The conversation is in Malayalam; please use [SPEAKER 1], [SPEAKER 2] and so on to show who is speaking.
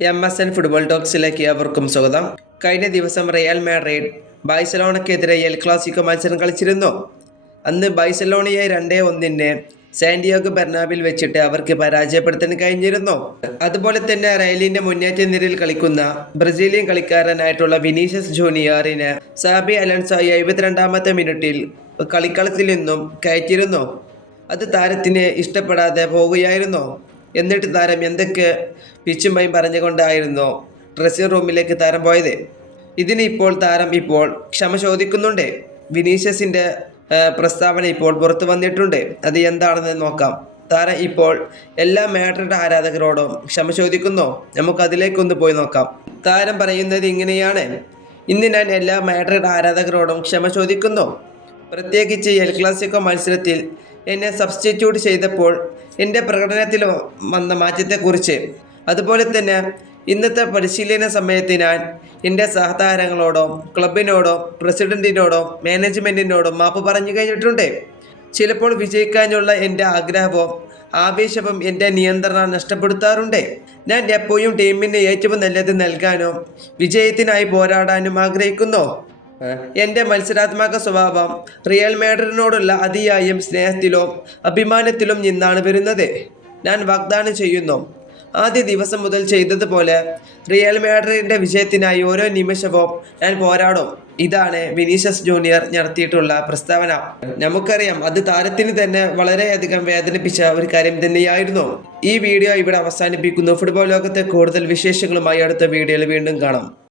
[SPEAKER 1] എം എസ് എൻ ഫുട്ബോൾ ടോക്സിലേക്ക് അവർക്കും സ്വാഗതം. കഴിഞ്ഞ ദിവസം റയൽ മാഡ്രിഡ് ബാഴ്സലോണയ്ക്കെതിരെ എൽ ക്ലാസിക്കോ മത്സരം കളിച്ചിരുന്നു. അന്ന് ബാഴ്സലോണയെ രണ്ടേ ഒന്നിന് സാന്റിയാഗോ ബെർണാബിൽ വെച്ചിട്ട് അവർക്ക് പരാജയപ്പെടുത്താൻ കഴിഞ്ഞിരുന്നു. അതുപോലെ തന്നെ റയലിന്റെ മുന്നേറ്റ നിരയിൽ കളിക്കുന്ന ബ്രസീലിയൻ കളിക്കാരനായിട്ടുള്ള വിനീഷ്യസ് ജൂനിയറിന് സാബി അലൻസോ എഴുപത്തിരണ്ടാമത്തെ മിനിറ്റിൽ കളിക്കളത്തിൽ നിന്നും കയറ്റിയിരുന്നു. അത് താരത്തിന് ഇഷ്ടപ്പെടാതെ പോവുകയായിരുന്നു. എന്നിട്ട് താരം എന്തൊക്കെ പിച്ചുമ്പയും പറഞ്ഞുകൊണ്ടായിരുന്നു ഡ്രസ്സിംഗ് റൂമിലേക്ക് താരം പോയത്? ഇതിന് ഇപ്പോൾ താരം ഇപ്പോൾ ക്ഷമ ചോദിക്കുന്നുണ്ട്. വിനീഷ്യസിന്റെ പ്രസ്താവന ഇപ്പോൾ പുറത്തു വന്നിട്ടുണ്ട്. അത് എന്താണെന്ന് നോക്കാം. താരം ഇപ്പോൾ എല്ലാ മാഡ്രിഡ് ആരാധകരോടും ക്ഷമ ചോദിക്കുന്നു. നമുക്ക് അതിലേക്കൊന്ന് പോയി നോക്കാം. താരം പറയുന്നത് ഇങ്ങനെയാണ്. ഇന്ന് ഞാൻ എല്ലാ മാഡ്രിഡ് ആരാധകരോടും ക്ഷമ ചോദിക്കുന്നു. പ്രത്യേകിച്ച് എൽ ക്ലാസിക്കോ മത്സരത്തിൽ എന്നെ സബ്സ്റ്റിറ്റ്യൂട്ട് ചെയ്തപ്പോൾ എന്റെ പ്രകടനത്തിൽ വന്ന മാറ്റത്തെക്കുറിച്ച്. അതുപോലെ തന്നെ ഇന്നത്തെ പരിശീലന സമയത്ത് ഞാൻ എന്റെ സഹതാരങ്ങളോടോ ക്ലബിനോടോ പ്രസിഡന്റിനോടോ മാനേജ്മെന്റിനോടോ മാപ്പ് പറഞ്ഞു കഴിഞ്ഞിട്ടുണ്ട്. ചിലപ്പോൾ വിജയിക്കാനുള്ള എന്റെ ആഗ്രഹവും ആവേശവും എന്റെ നിയന്ത്രണം നഷ്ടപ്പെടുത്താറുണ്ട്. ഞാൻ എപ്പോഴും ടീമിന് ഏറ്റവും നല്ലത് നൽകാനും വിജയത്തിനായി പോരാടാനും ആഗ്രഹിക്കുന്നു. എന്റെ മത്സരാത്മക സ്വഭാവം റിയൽ മാഡ്രിഡിനോടുള്ള അതിയായും സ്നേഹത്തിലോ അഭിമാനത്തിലും നിന്നാണ് വരുന്നത്. ഞാൻ വാഗ്ദാനം ചെയ്യുന്നു. ആദ്യ ദിവസം മുതൽ ചെയ്തതുപോലെ റിയൽ മാഡ്രിഡിന്റെ വിജയത്തിനായി ഓരോ നിമിഷവും ഞാൻ പോരാടും. ഇതാണ് വിനീഷ്യസ് ജൂനിയർ നടത്തിയിട്ടുള്ള പ്രസ്താവന. നമുക്കറിയാം അത് താരത്തിന് തന്നെ വളരെയധികം വേദനിപ്പിച്ച ഒരു കാര്യം തന്നെയായിരുന്നു. ഈ വീഡിയോ ഇവിടെ അവസാനിപ്പിക്കുന്നു. ഫുട്ബോൾ ലോകത്തെ കൂടുതൽ വിശേഷങ്ങളുമായി അടുത്ത വീഡിയോയിൽ വീണ്ടും കാണാം.